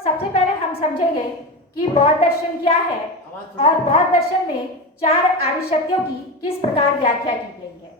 सबसे पहले हम समझेंगे कि बौद्ध दर्शन क्या है और बौद्ध दर्शन में 4 आर्य सत्यों की किस प्रकार व्याख्या की गई है।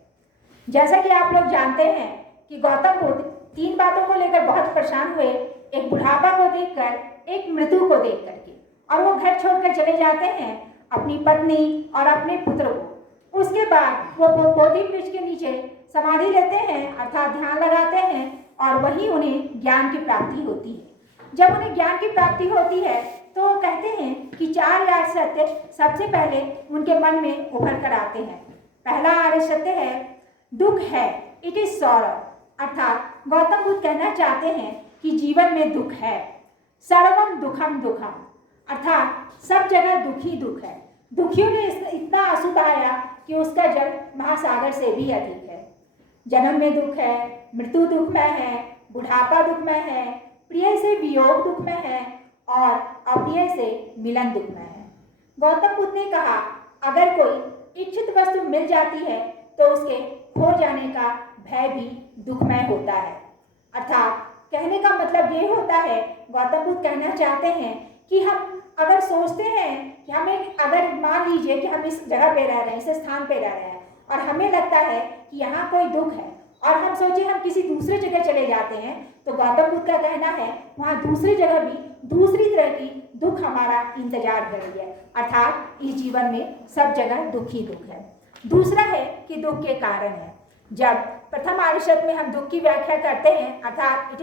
जैसा कि आप लोग जानते हैं कि गौतम बुद्ध 3 बातों को लेकर बहुत परेशान हुए, एक बुढ़ापा को देखकर, एक मृत्यु को देख करके, और वो घर छोड़कर चले जाते हैं अपनी पत्नी और अपने पुत्र को। उसके बाद वो बोधि वृक्ष के नीचे समाधि लेते हैं अर्थात ध्यान लगाते हैं और वहीं उन्हें ज्ञान की प्राप्ति होती है। जब उन्हें ज्ञान की प्राप्ति होती है तो वो कहते हैं कि 4 आर्य सत्य सबसे पहले उनके मन में उभर कर आते हैं। पहला आर्य सत्य है दुख है, इट इज सॉरो, अर्थात गौतम बुद्ध कहना चाहते हैं कि जीवन में दुख है। सर्वम दुखम दुखम, अर्थात सब जगह दुख ही दुख है। दुखियों ने इतना आंसू बहाया कि उसका जल महासागर से भी अधिक है। जन्म में दुख है, मृत्यु दुखमय है, बुढ़ापा दुखमय है, प्रिय से वियोग दुखमय है और अप्रिय से मिलन दुखमय है। गौतम बुद्ध ने कहा अगर कोई इच्छित वस्तु मिल जाती है तो उसके खो जाने का भय भी दुखमय होता है। अर्थात कहने का मतलब ये होता है, गौतम बुद्ध कहना चाहते हैं कि हम अगर सोचते हैं कि हमें, अगर मान लीजिए कि हम इस जगह पे रह रहे हैं, इस स्थान पे रह रहे हैं और हमें लगता है कि यहाँ कोई दुख है और हम सोचे हम किसी दूसरे जगह चले जाते हैं, तो गौतम बुद्ध का कहना है वहाँ दूसरी जगह भी दूसरी तरह की दुख हमारा इंतजार कर रही है। अर्थात इस जीवन में सब जगह दुख ही दुख है। दूसरा है कि दुख के कारण है। जब प्रथम आर्य में हम दुख की व्याख्या करते हैं अर्थात इट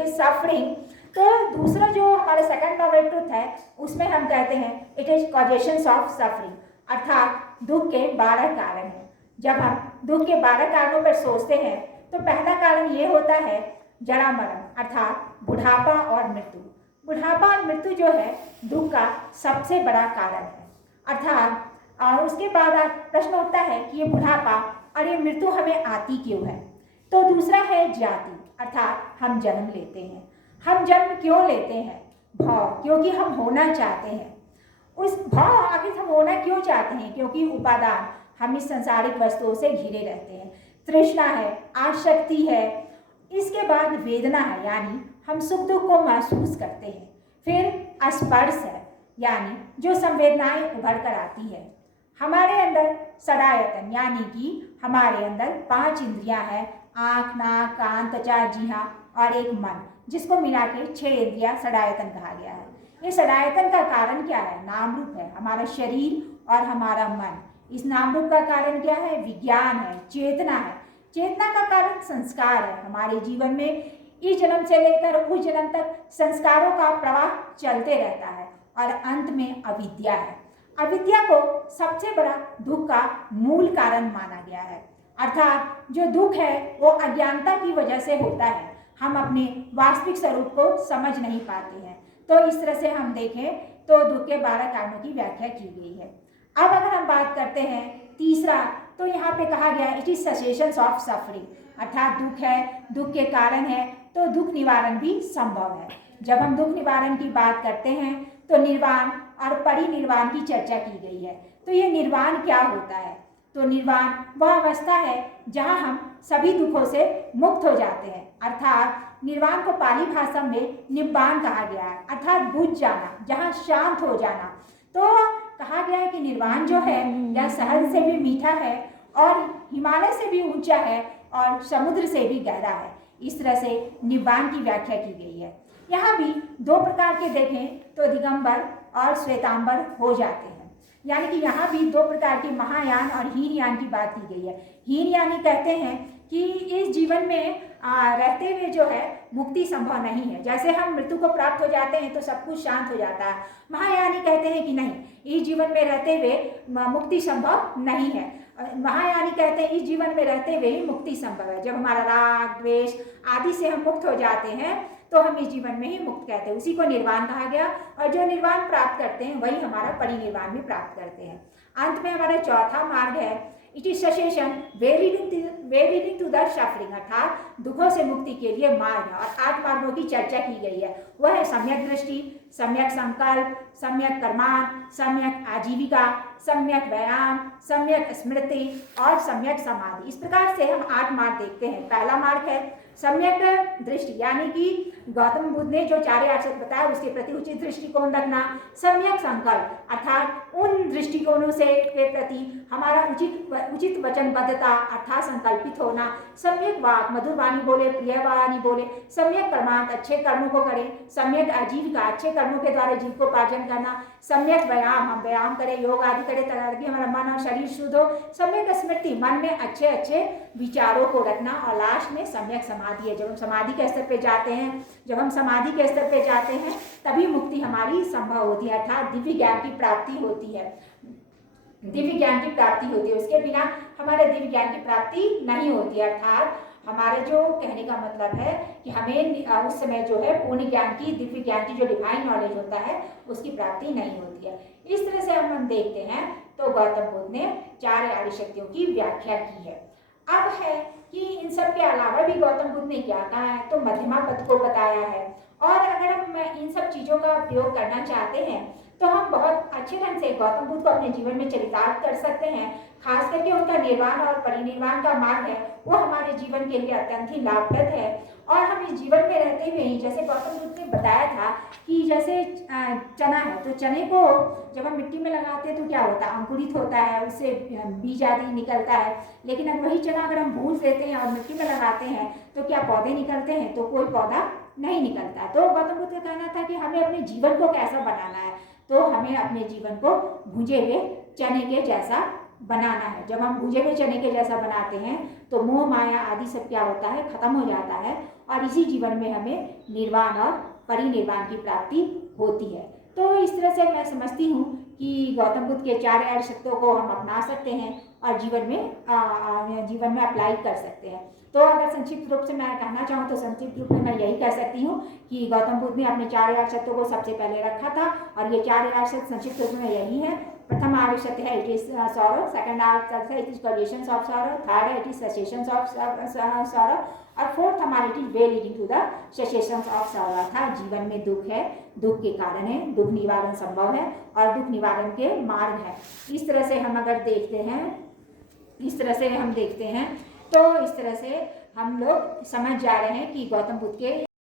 इज सफरिंग, तो दूसरा जो हमारा सेकंड नॉवेल ट्रुथ है उसमें हम कहते हैं इट इज कॉजेशंस ऑफ सफरिंग, अर्थात दुख के 12 कारण हैं। जब हम दुख के 12 कारणों पर सोचते हैं तो पहला कारण ये होता है जरा मरण, अर्थात बुढ़ापा और मृत्यु। बुढ़ापा और मृत्यु जो है दुख का सबसे बड़ा कारण है। अर्थात उसके बाद प्रश्न उठता है कि ये बुढ़ापा और ये मृत्यु हमें आती क्यों है। तो दूसरा है जाति, अर्थात हम जन्म लेते हैं। हम जन्म क्यों लेते हैं? भाव, क्योंकि हम होना चाहते हैं। उस भाव आखिर हम होना क्यों चाहते हैं? क्योंकि उपादान, हम इस संसारिक वस्तुओं से घिरे रहते हैं। तृष्णा है, आसक्ति है, इसके बाद वेदना है यानी हम सुख दुख को महसूस करते हैं। फिर स्पर्श है यानी जो संवेदनाएं उभर कर आती है। हमारे अंदर षडायतन यानी कि हमारे अंदर 5 इंद्रियां हैं, आँख, नाक, कान, त्वचा, जिह्वा और एक मन, जिसको मिला के 6 इंद्रियां षडायतन कहा गया है। ये षडायतन का कारण क्या है? नाम रूप है, हमारा शरीर और हमारा मन। इस नाम रूप का कारण क्या है? विज्ञान है, चेतना है। चेतना का कारण संस्कार है। हमारे जीवन में इस जन्म से लेकर उस जन्म तक संस्कारों का प्रवाह चलते रहता है और अंत में अविद्या है। अविद्या को सबसे बड़ा दुख का मूल कारण माना गया है। अर्थात जो दुख है वो अज्ञानता की वजह से होता है। हम अपने वास्तविक स्वरूप को समझ नहीं पाते हैं। तो इस तरह से हम देखें तो दुख के 12 कारणों की व्याख्या की गई है। अब अगर हम बात करते हैं तीसरा, तो यहाँ पे कहा गया है it is cessations of suffering, अर्थात दुख है, दुख के कारण है तो दुख निवारण भी संभव है। जब हम दुख निवारण की बात करते हैं तो निर्वाण और परिनिर्वाण की चर्चा की गई है। तो ये निर्वाण क्या होता है? तो निर्वाण वह अवस्था है जहाँ हम सभी दुखों से मुक्त हो जाते हैं। अर्थात निर्वाण को पाली भाषा में निब्बान कहा गया है, अर्थात बुझ जाना, जहाँ शांत हो जाना। तो कहा गया है कि निर्वाण जो है यह शहद से भी मीठा है और हिमालय से भी ऊंचा है और समुद्र से भी गहरा है। इस तरह से निब्बान की व्याख्या की गई है। यहाँ भी 2 प्रकार के देखें तो दिगंबर और श्वेतांबर हो जाते हैं। यानी कि यहाँ भी 2 प्रकार की महायान और हीनयान की बात की गई है। हीनयानी कहते हैं कि इस जीवन में रहते हुए जो है मुक्ति संभव नहीं है। जैसे हम मृत्यु को प्राप्त हो जाते हैं तो सब कुछ शांत हो जाता है। महायानी कहते हैं कि नहीं, इस जीवन में रहते हुए मुक्ति संभव नहीं है। महायानी कहते हैं इस जीवन में रहते हुए ही मुक्ति संभव है। जब हमारा राग, द्वेष आदि से हम मुक्त हो जाते हैं तो हम इस जीवन में ही मुक्त कहते हैं। उसी को निर्वाण कहा गया और जो निर्वाण प्राप्त करते हैं वही हमारा परिनिर्वाण भी प्राप्त करते हैं। अंत में हमारा चौथा मार्ग है it is cessation where we leading to the suffering, अर्थात दुखों से मुक्ति के लिए मार्ग है। और 8 मार्गों की चर्चा की गई है। वह है सम्यक दृष्टि, सम्यक संकल्प, सम्यक कर्मांत, सम्यक आजीविका, सम्यक व्यायाम, सम्यक स्मृति और सम्यक समाधि। इस प्रकार से हम 8 मार्ग देखते हैं। पहला मार्ग है सम्यक दृष्टि, यानी कि गौतम बुद्ध ने जो 4 आर्षद बताया उसके प्रति उचित दृष्टिकोण रखना। सम्यक संकल्प, अर्थात उन दृष्टिकोणों से के प्रति हमारा उचित वचनबद्धता अर्थात संकल्पित होना। सम्यक वाक, मधुर वाणी बोले, प्रिय वाणी बोले। सम्यक कर्मांत, अच्छे कर्मों को करें। सम्यक आजीविका, अच्छे कर्मों के द्वारा जीविकोपार्जन करना। सम्यक व्यायाम, हम व्यायाम करें, योग आदि करें ताकि हमारा मन और शरीर शुद्ध हो। सम्यक स्मृति, मन में अच्छे अच्छे विचारों को रखना। और लास्ट में सम्यक समाधि है। जब हम समाधि के स्तर पे जाते हैं, तभी मुक्ति हमारी संभव होती है, अर्थात दिव्य ज्ञान की प्राप्ति होती है। उसके बिना हमारे दिव्य ज्ञान की प्राप्ति नहीं होती है। अर्थात हमारे जो कहने का मतलब है कि हमें उस समय जो है पूर्ण ज्ञान की, दिव्य ज्ञान की जो डिवाइन नॉलेज होता है उसकी प्राप्ति नहीं होती है। इस तरह से हम देखते हैं तो गौतम बुद्ध ने 4 आर्य शक्तियों की व्याख्या की है। अब है कि इन सब के अलावा भी गौतम बुद्ध ने क्या कहा है, तो मध्यमा पथ को बताया है। और अगर हम इन सब चीज़ों का उपयोग करना चाहते हैं तो हम बहुत अच्छे ढंग से गौतम बुद्ध को अपने जीवन में चरितार्थ कर सकते हैं। खास करके उनका निर्वाण और परिनिर्वाण का मार्ग है वो हमारे जीवन के लिए अत्यंत ही लाभप्रद है। और हम इस जीवन में रहते हुए ही, जैसे गौतम बुद्ध ने बताया था कि जैसे चना है, तो चने को जब हम मिट्टी में लगाते हैं तो क्या होता है, अंकुरित होता है, उससे बीज आदि निकलता है। लेकिन अब वही चना अगर हम भून देते हैं और मिट्टी में लगाते हैं तो क्या पौधे निकलते हैं, तो कोई पौधा नहीं निकलता। तो गौतम बुद्ध का कहना था कि हमें अपने जीवन को कैसा बनाना है, तो हमें अपने जीवन को भुजे हुए चने के जैसा बनाना है। जब हम भुजे हुए चने के जैसा बनाते हैं तो मोह माया आदि सब क्या होता है, खत्म हो जाता है। और इसी जीवन में हमें निर्वाण और परिनिर्वाण की प्राप्ति होती है। तो इस तरह से मैं समझती हूँ कि गौतम बुद्ध के 4 आर्य सत्यों को हम अपना सकते हैं और जीवन में अप्लाई कर सकते हैं। तो अगर संक्षिप्त रूप से मैं कहना चाहूँ तो संक्षिप्त रूप में मैं यही कह सकती हूँ कि गौतम बुद्ध ने अपने 4 आर्य सत्यों को सबसे पहले रखा था। और ये 4 आर्य सत्य संक्षिप्त रूप में यही है। प्रथम आर्य सत्य है इट इज सौरव, सेकंड आर्य सत्य है it is creations of sorrow, third है it is cessations of sorrow, और फोर्थ हमारे it is way leading to the cessations of sorrow. था जीवन में दुख है, दुख के कारण है, दुख निवारण संभव है और दुख निवारण के मार्ग है। इस तरह से हम अगर देखते हैं, तो इस तरह से हम लोग समझ जा रहे हैं कि गौतम बुद्ध के